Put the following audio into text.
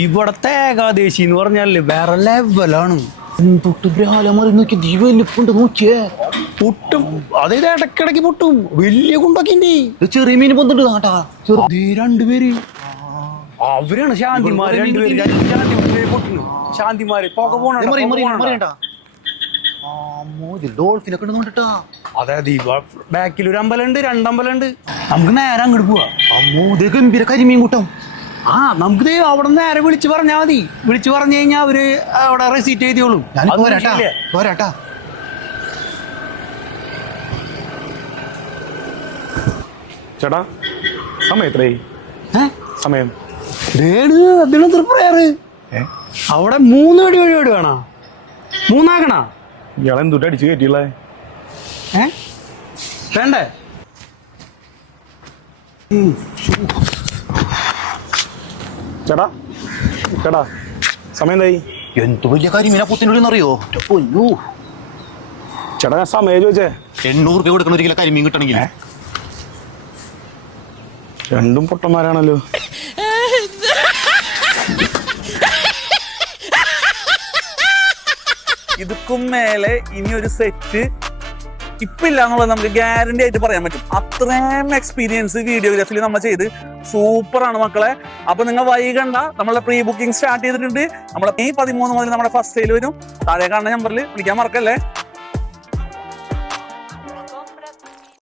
ഇവിടത്തെ ഏകാദേശി എന്ന് പറഞ്ഞാല് വേറെ ലെവലാണ്. നോക്കിയേ പൊട്ടും, അതായത് ഇടക്കിടക്ക് പൊട്ടും. വലിയ കുണ്ടൊക്കെ ചെറിയ മീൻ പൊന്തുണ്ട് നാട്ടാ. രണ്ടുപേര് അവരാണ് ശാന്തിമാര്. രണ്ടുപേര് പൊട്ടുന്നു. ശാന്തിമാര് പുക പോണ. ഡോൾഫിനൊക്കെ ഉണ്ടോട്ടാ. അതായത് ബാക്കിൽ ഒരു അമ്പലമുണ്ട്, രണ്ടമ്പലമുണ്ട്. നമുക്ക് നേരെ അങ്ങോട്ട് പോവാ. ഗംഭീര കരിമീൻ കൂട്ടം. നമുക്ക് അവിടെ നേരെ വിളിച്ചു പറഞ്ഞാൽ മതി. വിളിച്ചു പറഞ്ഞു കഴിഞ്ഞാൽ അവര് അവിടെ റെസീറ്റ് എഴുതിയോളും. പോരാട്ടാ. ചേട്ടാ സമയം എത്രയായി? സമയം അവിടെ 3 വെടി വേണോ? 3 ഇയാളെന്തുട്ട് അടിച്ചു കയറ്റിയുള്ള വേണ്ടേ? ചേട്ടാ സമയം എന്തായി? എന്ത് വലിയ കരിമീനാ പൊത്തിനുള്ളിന്നറിയോ? ചേട്ടാ ഞാൻ സമയം ചോദിച്ചേ. 800 രൂപ കൊടുക്കണ 1 കിലോ കരിമീൻ കിട്ടണമെങ്കിൽ. രണ്ടും പൊട്ടന്മാരാണല്ലോ. ഇതുക്കും മേലെ ഇനി ഒരു സെറ്റ് ഇപ്പൊ ഇല്ല എന്നുള്ളത് നമുക്ക് ഗ്യാരണ്ടി ആയിട്ട് പറയാൻ പറ്റും. അത്രയും എക്സ്പീരിയൻസ് വീഡിയോഗ്രാഫിയിൽ നമ്മൾ ചെയ്ത് സൂപ്പറാണ് മക്കളെ. അപ്പൊ നിങ്ങൾ വൈകണ്ട, നമ്മളെ പ്രീ ബുക്കിംഗ് സ്റ്റാർട്ട് ചെയ്തിട്ടുണ്ട്. നമ്മളെ May 13 മുതൽ നമ്മുടെ ഫസ്റ്റ് സെയിൽ വരും. താഴെ കാണുന്ന നമ്പറിൽ വിളിക്കാൻ മറക്കല്ലേ.